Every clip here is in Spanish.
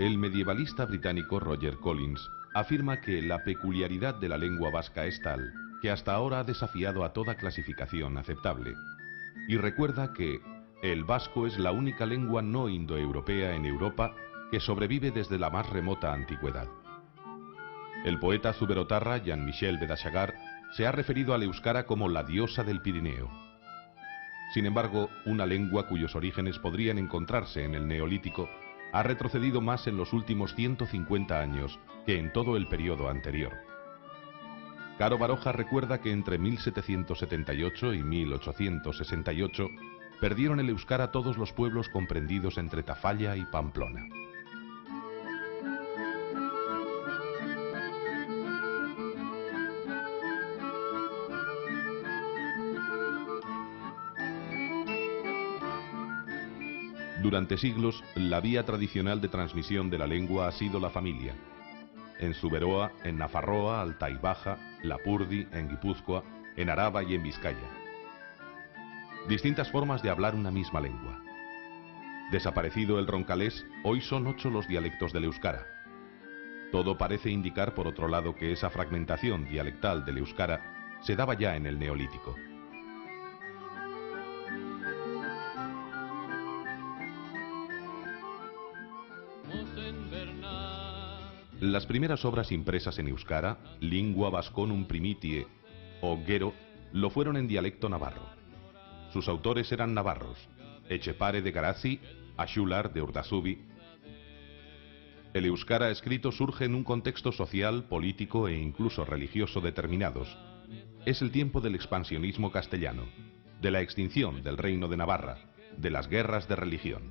El medievalista británico Roger Collins afirma que la peculiaridad de la lengua vasca es tal que hasta ahora ha desafiado a toda clasificación aceptable, y recuerda que el vasco es la única lengua no indoeuropea en Europa que sobrevive desde la más remota antigüedad. El poeta zuberotarra Jean-Michel Bedachagar se ha referido al euskara como la diosa del Pirineo. Sin embargo, una lengua cuyos orígenes podrían encontrarse en el Neolítico ha retrocedido más en los últimos 150 años que en todo el periodo anterior. Caro Baroja recuerda que entre 1778 y 1868 perdieron el euskara todos los pueblos comprendidos entre Tafalla y Pamplona. Durante siglos, la vía tradicional de transmisión de la lengua ha sido la familia. En Zuberoa, en Nafarroa, Altai Baja, Lapurdi, en Guipúzcoa, en Araba y en Vizcaya. Distintas formas de hablar una misma lengua. Desaparecido el roncalés, hoy son 8 los dialectos del euskara. Todo parece indicar, por otro lado, que esa fragmentación dialectal del euskara se daba ya en el Neolítico. Las primeras obras impresas en euskara, Lingua Vasconum Primitie o Gero, lo fueron en dialecto navarro. Sus autores eran navarros, Etxepare de Garazi, Axular de Urdazubi. El euskara escrito surge en un contexto social, político e incluso religioso determinados. Es el tiempo del expansionismo castellano, de la extinción del reino de Navarra, de las guerras de religión.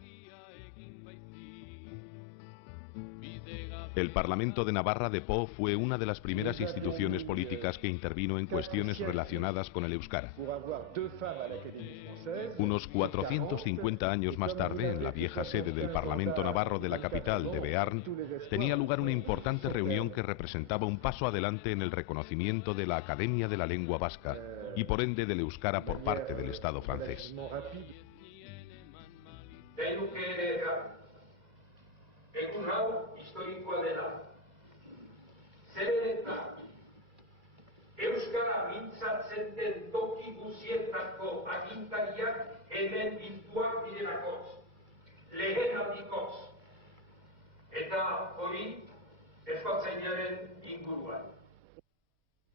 El Parlamento de Navarra de Po fue una de las primeras instituciones políticas que intervino en cuestiones relacionadas con el euskara. Unos 450 años más tarde, en la vieja sede del Parlamento Navarro de la capital de Bearn, tenía lugar una importante reunión que representaba un paso adelante en el reconocimiento de la Academia de la Lengua Vasca y por ende del euskara por parte del Estado francés. Egun hau historikoa dela. Zeren eta euskara mintzatzen den toki guzietako agintariak hemen bilduak direlakoz, lehenaldikoz, eta hori euskaltzainaren inguruan.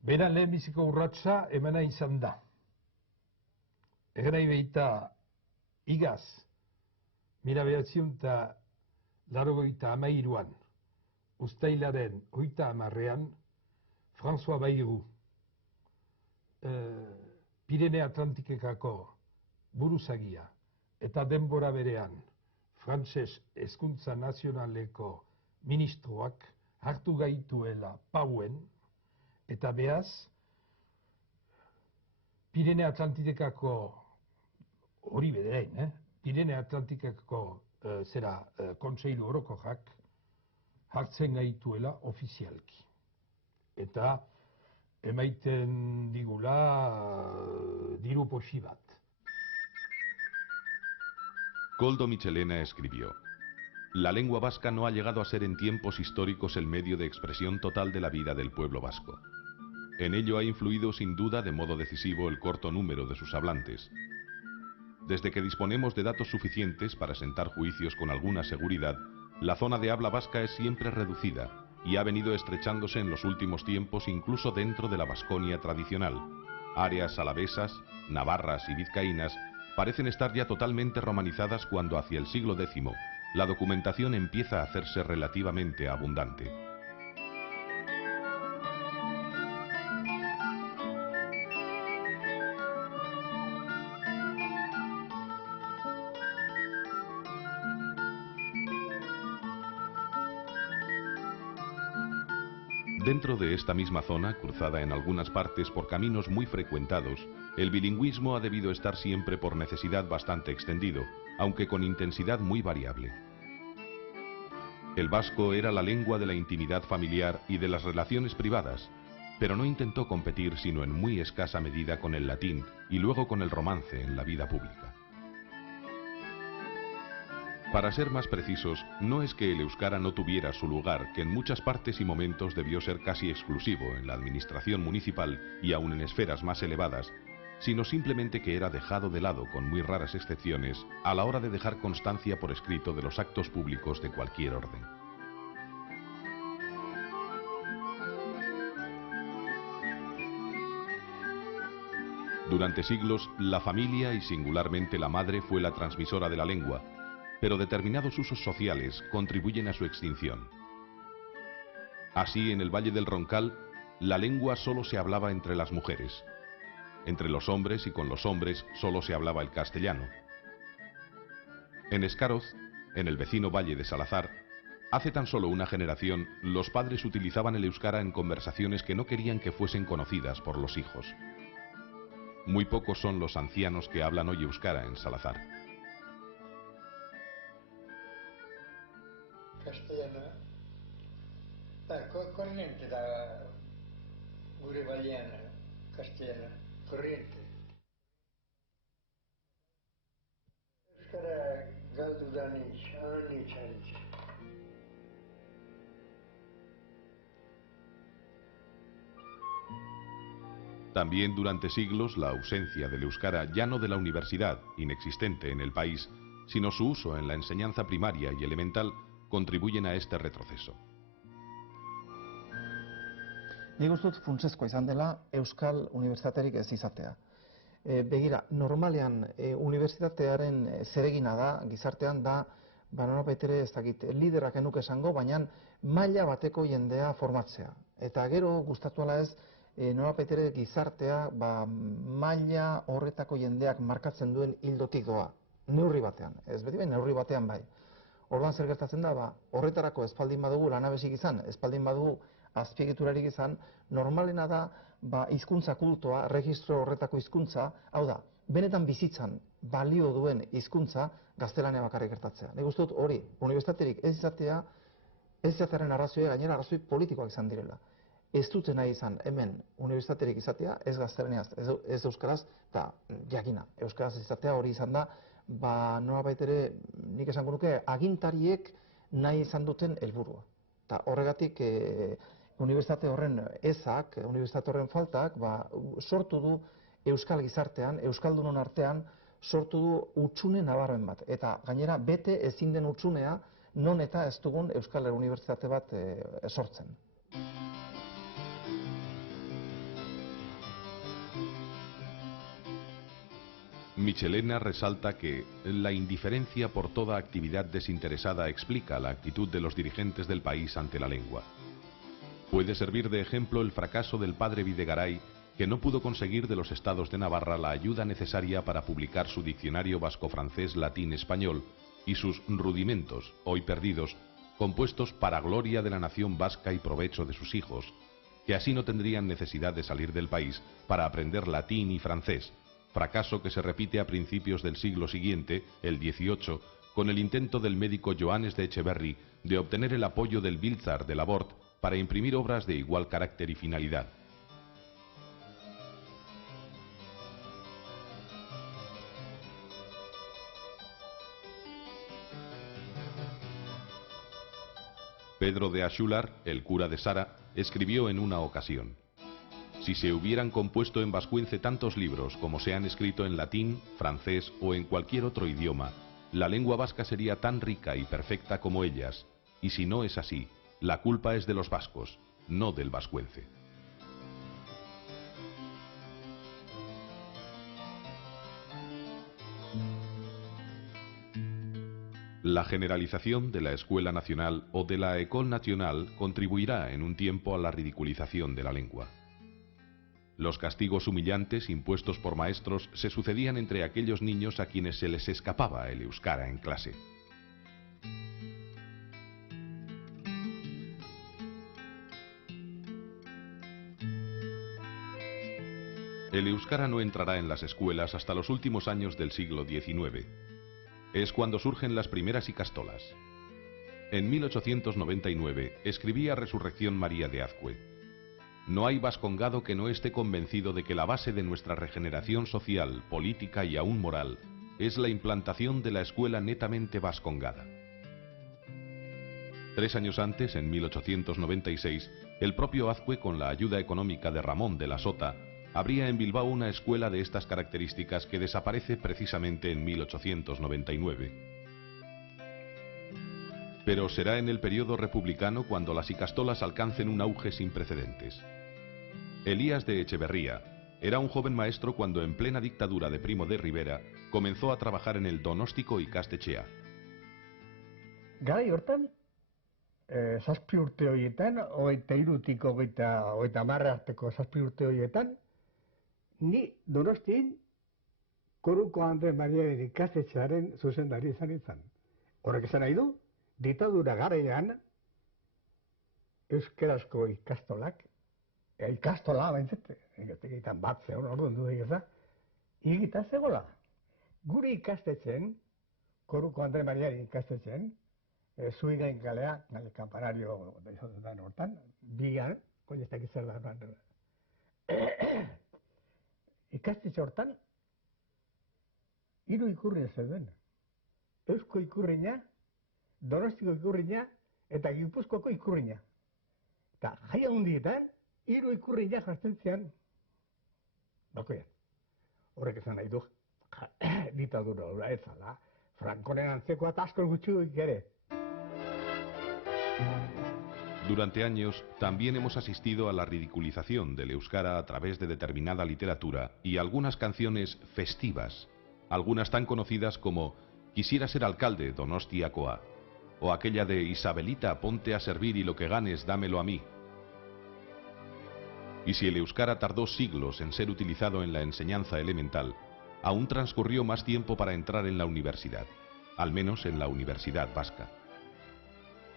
Beran lehenbiziko urratsa emana izan da. Egerai behita igaz, 1983an, uztailaren 30ean, François Bayrou, Pirene Atlantikekako buruzagia eta denbora berean frantses hezkuntza nazionaleko ministroak hartu gaituela Pauen, eta beaz, Pirene Atlantikekako hori bederain, Pirene Atlantikeko kontseilu orokorrak hartzen gaituela ofizialki. Eta emaiten digula diru posi bat. Koldo Michelena escribió: la lengua vasca no ha llegado a ser en tiempos históricos el medio de expresión total de la vida del pueblo vasco. En ello ha influido sin duda de modo decisivo el corto número de sus hablantes. Desde que disponemos de datos suficientes para sentar juicios con alguna seguridad, la zona de habla vasca es siempre reducida y ha venido estrechándose en los últimos tiempos incluso dentro de la Vasconia tradicional. Áreas alavesas, navarras y vizcaínas parecen estar ya totalmente romanizadas cuando hacia el siglo X la documentación empieza a hacerse relativamente abundante. Dentro de esta misma zona, cruzada en algunas partes por caminos muy frecuentados, el bilingüismo ha debido estar siempre por necesidad bastante extendido, aunque con intensidad muy variable. El vasco era la lengua de la intimidad familiar y de las relaciones privadas, pero no intentó competir sino en muy escasa medida con el latín y luego con el romance en la vida pública. Para ser más precisos, no es que el euskara no tuviera su lugar, que en muchas partes y momentos debió ser casi exclusivo en la administración municipal y aún en esferas más elevadas, sino simplemente que era dejado de lado, con muy raras excepciones, a la hora de dejar constancia por escrito de los actos públicos de cualquier orden. Durante siglos, la familia y singularmente la madre fue la transmisora de la lengua, pero determinados usos sociales contribuyen a su extinción. Así, en el Valle del Roncal, la lengua solo se hablaba entre las mujeres. Entre los hombres y con los hombres solo se hablaba el castellano. En Escaroz, en el vecino Valle de Salazar, hace tan solo una generación, los padres utilizaban el euskara en conversaciones que no querían que fuesen conocidas por los hijos. Muy pocos son los ancianos que hablan hoy euskara en Salazar. Castellano, corriente da gure balean, castellana, corriente. Euskara galdu da anitz. También durante siglos la ausencia del euskara, ya no de la universidad, inexistente en el país, sino su uso en la enseñanza primaria y elemental, contribuyen a este retroceso. Nik uste dut funtsezkoa izan dela Euskal Unibertsitaterik ez izatea. Begira, normalean unibertsitatearen zeregina da, gizartean da, nolabait ere ez dakit, liderak enuk esango, baina maila bateko jendea formatzea. Eta gero gustatu ala ez, nolabait ere gizartea maila horretako jendeak markatzen duen hildotik doa. Neurri batean, ez beti bai, neurri batean bai. Orduan zer gertatzen da, horretarako espaldin badugu lanabesik izan, espaldin badugu azpiegiturarik izan, normalena da hizkuntza kultoa, registro horretako hizkuntza, hau da, benetan bizitzan balio duen hizkuntza gaztelania bakarrik gertatzea. Nik uste dut hori, unibertsitaterik ez izatearen arrazoia gainera arrazoi politikoak izan direla. Ez dute nahi izan hemen unibertsitaterik izatea, ez gaztelaniaz, ez euskaraz, eta jakina, euskaraz izatea hori izan da, nolabait ere, nik esango nuke, agintariek nahi izan duten helburua. Eta horregatik, unibertsitate horren ezak, unibertsitate horren faltak, sortu du euskal gizartean, euskaldunon artean, sortu du hutsune nabarmen bat. Eta gainera, bete ezin den hutsunea, non eta ez dugun euskal unibertsitate bat sortzen. Michelena resalta que la indiferencia por toda actividad desinteresada explica la actitud de los dirigentes del país ante la lengua. Puede servir de ejemplo el fracaso del padre Videgaray, que no pudo conseguir de los estados de Navarra la ayuda necesaria para publicar su diccionario vasco-francés-latín-español y sus rudimentos, hoy perdidos, compuestos para gloria de la nación vasca y provecho de sus hijos, que así no tendrían necesidad de salir del país para aprender latín y francés, fracaso que se repite a principios del siglo siguiente, el XVIII, con el intento del médico Joanes de Echeverri de obtener el apoyo del Biltzar de Labort para imprimir obras de igual carácter y finalidad. Pedro de Axular, el cura de Sara, escribió en una ocasión: si se hubieran compuesto en vascuence tantos libros como se han escrito en latín, francés o en cualquier otro idioma, la lengua vasca sería tan rica y perfecta como ellas, y si no es así, la culpa es de los vascos, no del vascuence. La generalización de la Escuela Nacional o de la École Nationale contribuirá en un tiempo a la ridiculización de la lengua. Los castigos humillantes impuestos por maestros se sucedían entre aquellos niños a quienes se les escapaba el euskara en clase. El euskara no entrará en las escuelas hasta los últimos años del siglo XIX. Es cuando surgen las primeras icastolas. En 1899 escribía Resurrección María de Azcue: no hay vascongado que no esté convencido de que la base de nuestra regeneración social, política y aún moral es la implantación de la escuela netamente vascongada. 3 años antes, en 1896, el propio Azcue, con la ayuda económica de Ramón de la Sota, abría en Bilbao una escuela de estas características que desaparece precisamente en 1899. Pero será en el periodo republicano cuando las ikastolas alcancen un auge sin precedentes. Elías de Echeverría era un joven maestro cuando, en plena dictadura de Primo de Rivera, comenzó a trabajar en el Donostiko ikastetxea. Garai hortan, 7 urte horietan, 23tik 30 arteko 7 urte horietan, ni Donostin Koruko Andre Mariaren ikastetxearen zuzendari izan. Horrek esan nahi du, ditadura garaian euskarazko ikastolak, ikastola baintzete, egiten bat zegoen, orduan du egitza, egita zegoela. Gure ikastetxen, Koruko Andre Mariaren ikastetxen, Zuigain kalea, gale kampanario da izan den hortan, bigan, koinestak izan da. Ikastetxe hortan, 3 ikurri zeuden. Eusko ikurriña, Donostiko ikurriña eta Gipuzkoako ikurriña. Eta jai handietan, 3 ikurriña jartzen zian bakoian. Horrek esan nahi du, ditadura hura ez zala, Frankoren antzekoa eta asko gutxuik ere. Durante años también hemos asistido a la ridiculización del euskara a través de determinada literatura y algunas canciones festivas, algunas tan conocidas como Quisiera ser alcalde, Donostiakoa, o aquella de Isabelita, ponte a servir y lo que ganes dámelo a mí. Y si el euskara tardó siglos en ser utilizado en la enseñanza elemental, aún transcurrió más tiempo para entrar en la universidad, al menos en la Universidad Vasca.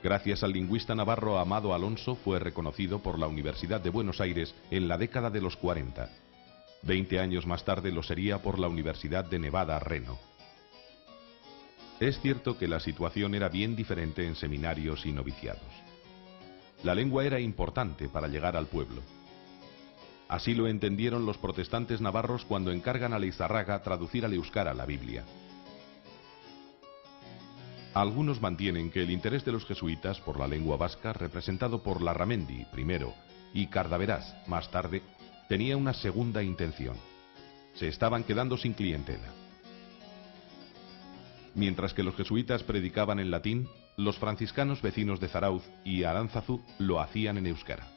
Gracias al lingüista navarro Amado Alonso fue reconocido por la Universidad de Buenos Aires en la década de los 40. 20 años más tarde lo sería por la Universidad de Nevada, Reno. Es cierto que la situación era bien diferente en seminarios y noviciados. La lengua era importante para llegar al pueblo. Así lo entendieron los protestantes navarros cuando encargan a Leizarraga traducir al euskara la Biblia. Algunos mantienen que el interés de los jesuitas por la lengua vasca, representado por Larramendi primero y Cardaveras más tarde, tenía una segunda intención. Se estaban quedando sin clientela. Mientras que los jesuitas predicaban en latín, los franciscanos vecinos de Zarauz y Aránzazu lo hacían en euskara.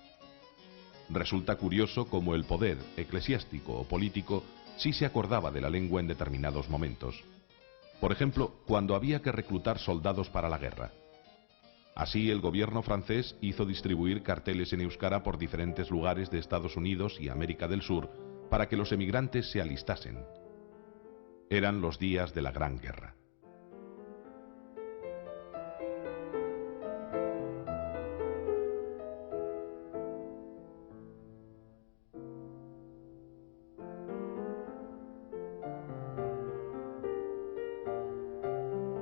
Resulta curioso cómo el poder eclesiástico o político sí se acordaba de la lengua en determinados momentos. Por ejemplo, cuando había que reclutar soldados para la guerra. Así, el gobierno francés hizo distribuir carteles en euskara por diferentes lugares de Estados Unidos y América del Sur para que los emigrantes se alistasen. Eran los días de la Gran Guerra.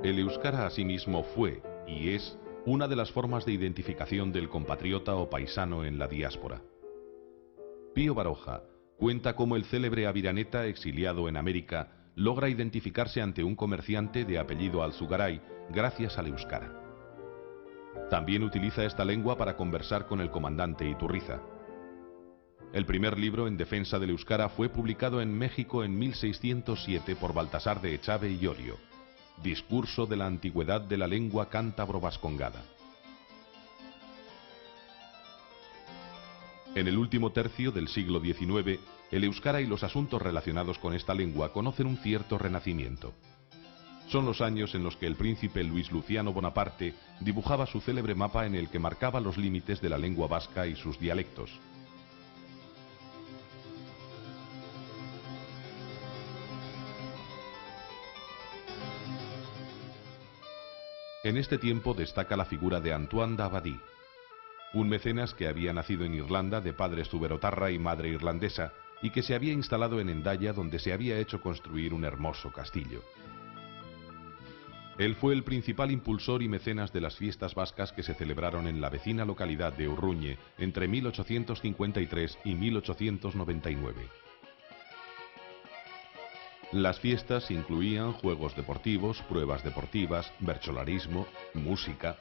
El euskara asimismo fue, y es, una de las formas de identificación del compatriota o paisano en la diáspora. Pío Baroja cuenta cómo el célebre Aviraneta, exiliado en América, logra identificarse ante un comerciante de apellido Alzugaray gracias al euskara. También utiliza esta lengua para conversar con el comandante Iturriza. El primer libro en defensa del euskara fue publicado en México en 1607 por Baltasar de Echave y Orio. Discurso de la antigüedad de la lengua cántabro-vascongada. En el último tercio del siglo XIX, el euskara y los asuntos relacionados con esta lengua conocen un cierto renacimiento. Son los años en los que el príncipe Luis Luciano Bonaparte dibujaba su célebre mapa en el que marcaba los límites de la lengua vasca y sus dialectos. En este tiempo destaca la figura de Antoine d'Abadie, un mecenas que había nacido en Irlanda de padres zuberotarra y madre irlandesa y que se había instalado en Hendaya, donde se había hecho construir un hermoso castillo. Él fue el principal impulsor y mecenas de las fiestas vascas que se celebraron en la vecina localidad de Urruñe entre 1853 y 1899. Las fiestas incluían juegos deportivos, pruebas deportivas, bertsolarismo, música.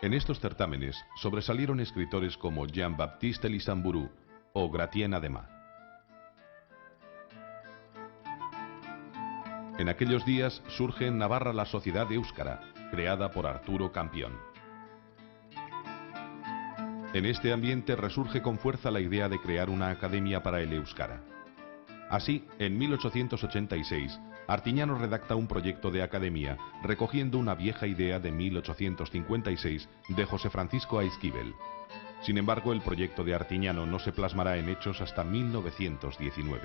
En estos certámenes sobresalieron escritores como Jean-Baptiste Lisamburu o Gratien Adema. En aquellos días surge en Navarra la Sociedad Éuskara, creada por Arturo Campión. En este ambiente resurge con fuerza la idea de crear una academia para el euskara. Así, en 1886, Artiñano redacta un proyecto de academia, recogiendo una vieja idea de 1856 de José Francisco Aizquibel. Sin embargo, el proyecto de Artiñano no se plasmará en hechos hasta 1919.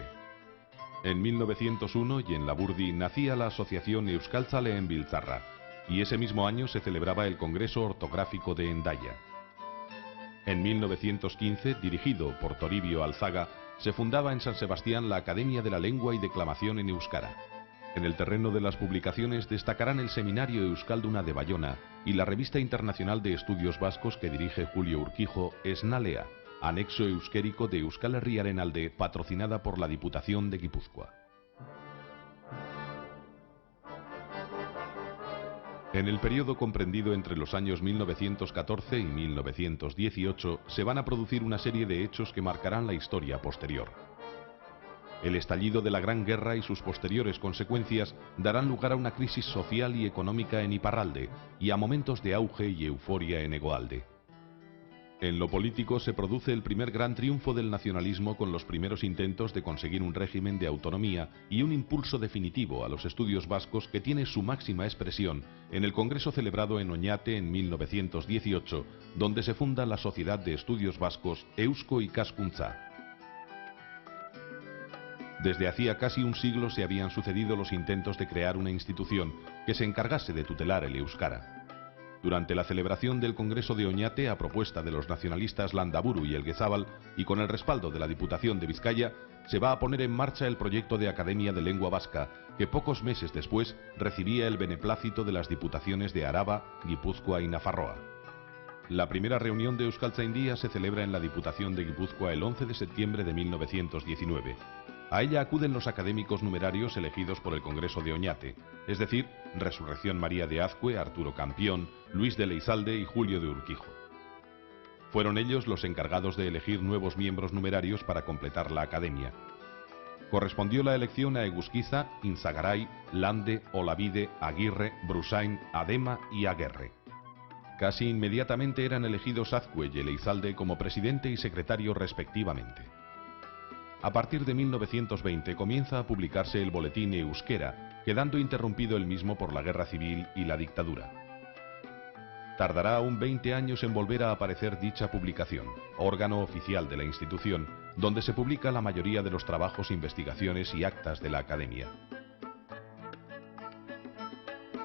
En 1901 y en Laburdi nacía la Asociación Euskaltzaleen Biltzarra, y ese mismo año se celebraba el Congreso Ortográfico de Hendaya. En 1915, dirigido por Toribio Alzaga, se fundaba en San Sebastián la Academia de la Lengua y Declamación en Euskara. En el terreno de las publicaciones destacarán el Seminario Euskalduna de Bayona y la Revista Internacional de Estudios Vascos que dirige Julio Urquijo, Esnalea, anexo euskérico de Euskal Herriaren Alde, patrocinada por la Diputación de Guipúzcoa. En el periodo comprendido entre los años 1914 y 1918 se van a producir una serie de hechos que marcarán la historia posterior. El estallido de la Gran Guerra y sus posteriores consecuencias darán lugar a una crisis social y económica en Iparralde y a momentos de auge y euforia en Hegoalde. En lo político se produce el primer gran triunfo del nacionalismo con los primeros intentos de conseguir un régimen de autonomía y un impulso definitivo a los estudios vascos que tiene su máxima expresión en el congreso celebrado en Oñate en 1918, donde se funda la Sociedad de Estudios Vascos Eusko Ikaskuntza. Desde hacía casi un siglo se habían sucedido los intentos de crear una institución que se encargase de tutelar el euskara. Durante la celebración del Congreso de Oñate, a propuesta de los nacionalistas Landaburu y Elguezábal, y con el respaldo de la Diputación de Vizcaya, se va a poner en marcha el proyecto de Academia de Lengua Vasca, que pocos meses después recibía el beneplácito de las diputaciones de Araba, Guipúzcoa y Nafarroa. La primera reunión de Euskaltzaindia se celebra en la Diputación de Guipúzcoa el 11 de septiembre de 1919. A ella acuden los académicos numerarios elegidos por el Congreso de Oñate, es decir, Resurrección María de Azcue, Arturo Campión, Luis de Leizalde y Julio de Urquijo. Fueron ellos los encargados de elegir nuevos miembros numerarios para completar la academia. Correspondió la elección a Egusquiza, Inzagaray, Lande, Olavide, Aguirre, Brusain, Adema y Aguerre. Casi inmediatamente eran elegidos Azcue y Leizalde como presidente y secretario respectivamente. A partir de 1920 comienza a publicarse el boletín Euskera, quedando interrumpido el mismo por la guerra civil y la dictadura. Tardará aún 20 años en volver a aparecer dicha publicación, órgano oficial de la institución, donde se publica la mayoría de los trabajos, investigaciones y actas de la academia.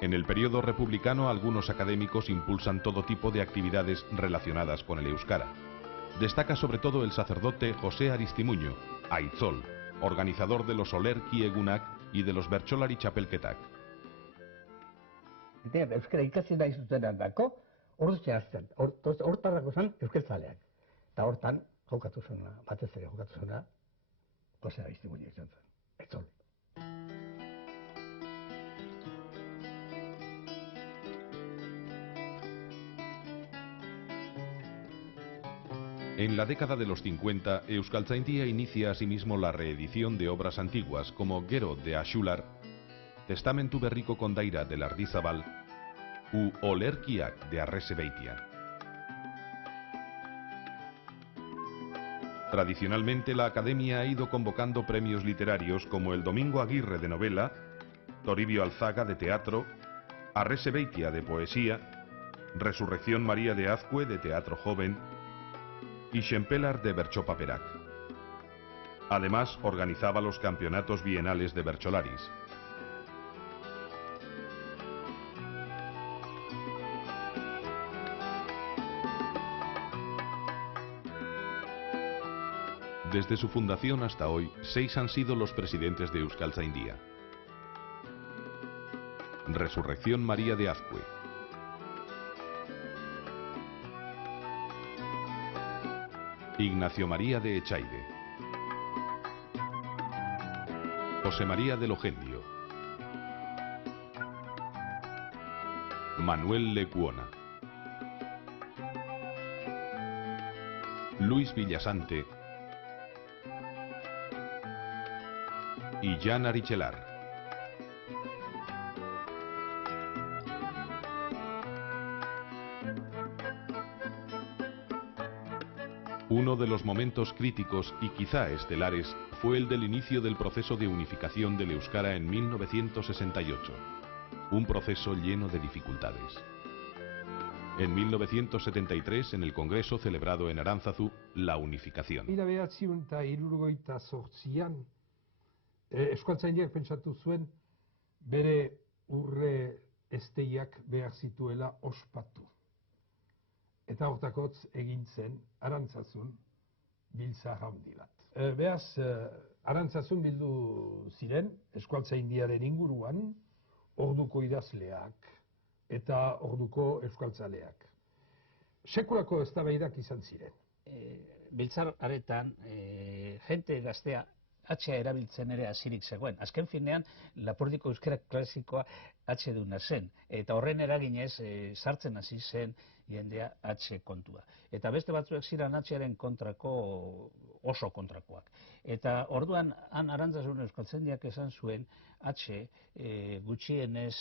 En el periodo republicano, algunos académicos impulsan todo tipo de actividades relacionadas con el euskara. Destaca sobre todo el sacerdote José Aristimuño, Aitzol, organizador de los Olerki Egunak y de los Bertsolari Txapelketak. Euskara ikasi nahi zutenandako, horretxe hasten. Hortarako zen euskaltzaleak. Eta hortan, jokatu zuena, batez ere jokatu zuena, Jose Aristimuño izan zen, Aitzol. En la década de los 50, Euskaltzaindia inicia asimismo la reedición de obras antiguas como Gero de Axular, Testamentu Berriko Kondaira de Lardizabal u Olerkiak de Arrese-Beitia. Tradicionalmente la Academia ha ido convocando premios literarios como el Domingo Aguirre de novela, Toribio Alzaga de teatro, Arrese-Beitia de poesía, Resurrección María de Azcue de teatro joven y Xempelar de Bertsopaperak. Además, organizaba los campeonatos bienales de Bertsolaris. Desde su fundación hasta hoy, 6 han sido los presidentes de Euskaltzaindia. Resurrección María de Azcue, Ignacio María de Echaide, José María de Logendio, Manuel Lecuona, Luis Villasante y Jan Arichelar. Uno de los momentos críticos y quizá estelares fue el del inicio del proceso de unificación del euskara en 1968, un proceso lleno de dificultades. En 1973, en el Congreso celebrado en Arantzazu, la unificación. 1978an, Euskaltzaindiak pentsatu zuen bere urre esteiak behar zituela ospatu. Eta hortakotz egin zen Arantzazun biltzar handi bat. Beraz, Arantzazun bildu ziren Euskaltzaindiaren inguruan orduko idazleak eta orduko euskaltzaleak. Sekulako eztabaidak izan ziren. Biltzar aretan, jente gaztea H erabiltzen ere hasirik zegoen. Azken finean, Lapurdiko euskara klasikoa H duna zen. Eta horren eraginez, sartzen hasi zen jendea H kontua. Eta beste batzuek ziren H-aren kontrako, oso kontrakoak. Eta orduan, han Arantzazun euskaltzaindiak esan zuen H gutxienez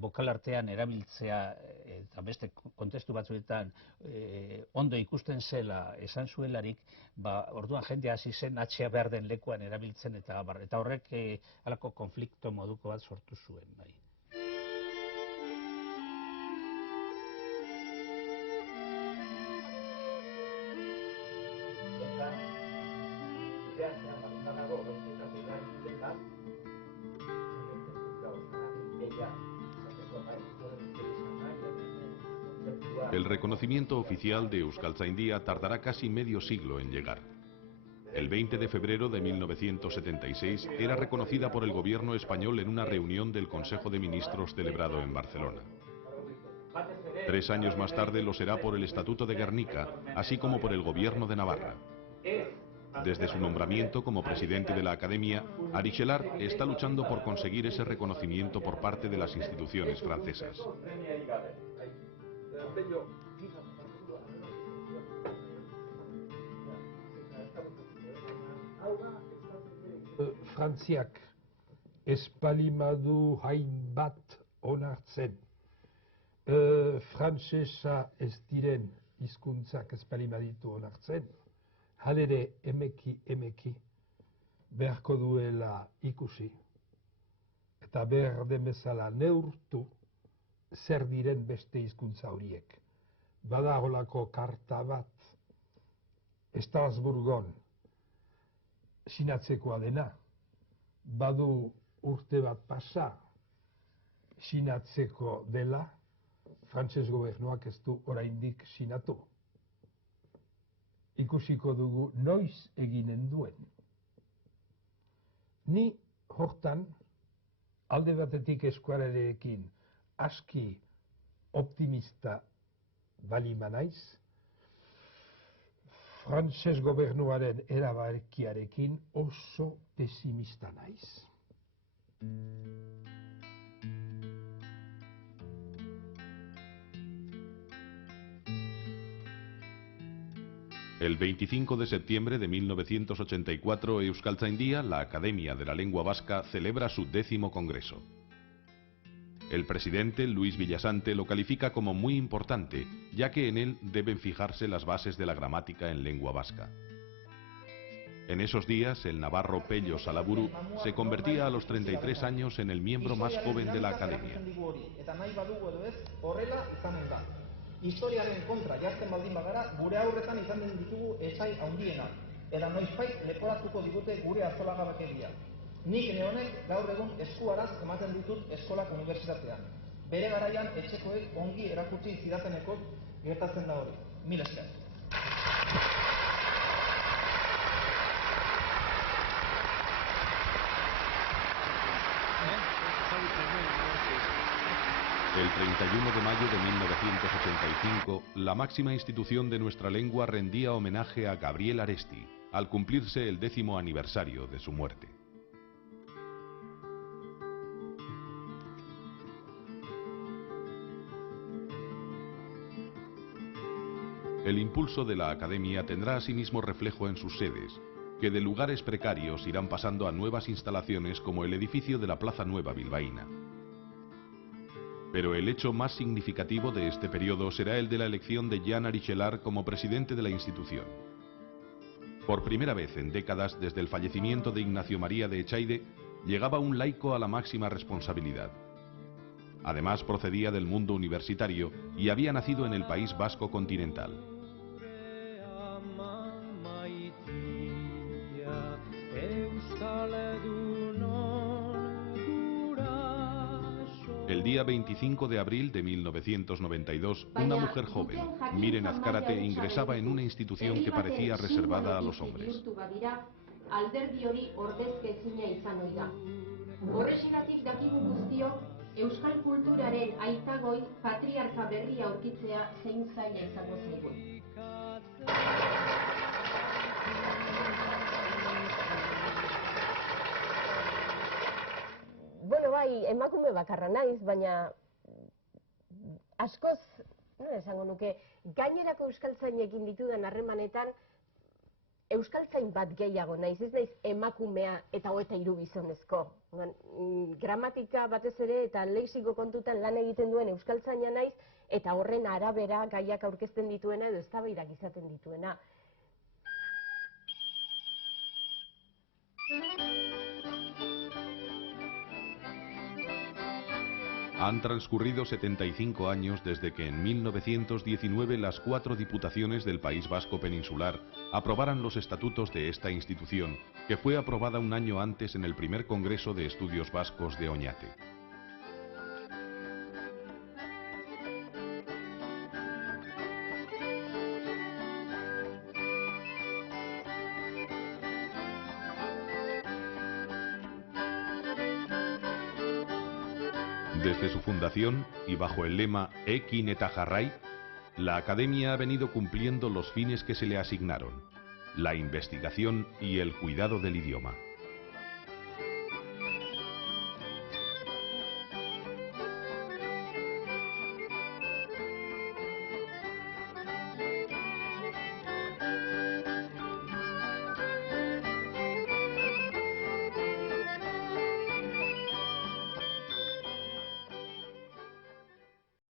bokalartean erabiltzea eta beste kontestu batzuetan ondo ikusten zela esan zuelarik, orduan jendea hasi zen H behar den lekuan erabiltzen eta horrek halako konflikto moduko bat sortu zuen. Bai. El reconocimiento oficial de Euskaltzaindia tardará casi medio siglo en llegar. El 20 de febrero de 1976 era reconocida por el gobierno español en una reunión del Consejo de Ministros celebrado en Barcelona. 3 años más tarde lo será por el Estatuto de Gernika, así como por el gobierno de Navarra. Desde su nombramiento como presidente de la Academia, Arichelar está luchando por conseguir ese reconocimiento por parte de las instituciones francesas. Frantziak espalimadu hainbat onartzen. Frantsesa ez diren hizkuntzak espalimaditu onartzen. Halere emeki beharko duela ikusi. Eta behar den bezala neurtu zer diren beste hizkuntza horiek. Bada holako karta bat Estrasburgon sinatzekoa dena. Badu urte bat pasa sinatzeko dela, frantses gobernuak ez du oraindik sinatu. Ikusiko dugu noiz eginen duen. Ni hortan alde batetik eskualarekin aski optimista balima naiz, frantses gobernuaren erabakiarekin oso pesimista naiz. El 25 de septiembre de 1984, Euskaltzaindia, la Academia de la Lengua Vasca, celebra su 10º congreso. El presidente, Luis Villasante, lo califica como muy importante, ya que en él deben fijarse las bases de la gramática en lengua vasca. En esos días, el navarro Pello Salaburu se convertía a los 33 años en el miembro más joven de la Academia. Historiaren kontra jazten baldin bagara, gure aurretan izan ditugu etsai handiena, eta noizbait leporatuko digute gure arzolagabekeria. Nik neonek gaur egun eskuaraz ematen ditut eskolak unibertsitatean. Bere garaian etxekoek ongi erakutsi zidateneko gertatzen da hori. Mil esker. El 31 de mayo de 1985, la máxima institución de nuestra lengua rendía homenaje a Gabriel Aresti, al cumplirse el 10º aniversario de su muerte. El impulso de la Academia tendrá asimismo reflejo en sus sedes, que de lugares precarios irán pasando a nuevas instalaciones como el edificio de la Plaza Nueva bilbaína. Pero el hecho más significativo de este periodo será el de la elección de Jan Arichelar como presidente de la institución. Por primera vez en décadas desde el fallecimiento de Ignacio María de Echaide, llegaba un laico a la máxima responsabilidad. Además procedía del mundo universitario y había nacido en el País Vasco continental. El día 25 de abril de 1992, una mujer joven, Miren Azkarate, ingresaba en una institución que parecía reservada a los hombres. Alderdi hori ordezkezina izan ohi da. Horrexegatik dakigu guztiok euskal kulturaren aitagoi patriarka berria aurkitzea zein zaila izango zaigun. Bueno, bai, emakume bakarra naiz, baina askoz, nola esango nuke, gainerako euskaltzainekin ditudan harremanetan euskaltzain bat gehiago naiz, ez naiz emakumea eta 23 gizonezko. Gramatika batez ere eta lexiko kontutan lan egiten duen euskaltzaina naiz eta horren arabera gaiak aurkezten dituena edo eztabaidak izaten dituena. Han transcurrido 75 años desde que en 1919 las 4 diputaciones del País Vasco peninsular aprobaran los estatutos de esta institución, que fue aprobada un año antes en el primer Congreso de Estudios Vascos de Oñate. Desde su fundación y bajo el lema Ekin eta Jarrai, la Academia ha venido cumpliendo los fines que se le asignaron: la investigación y el cuidado del idioma.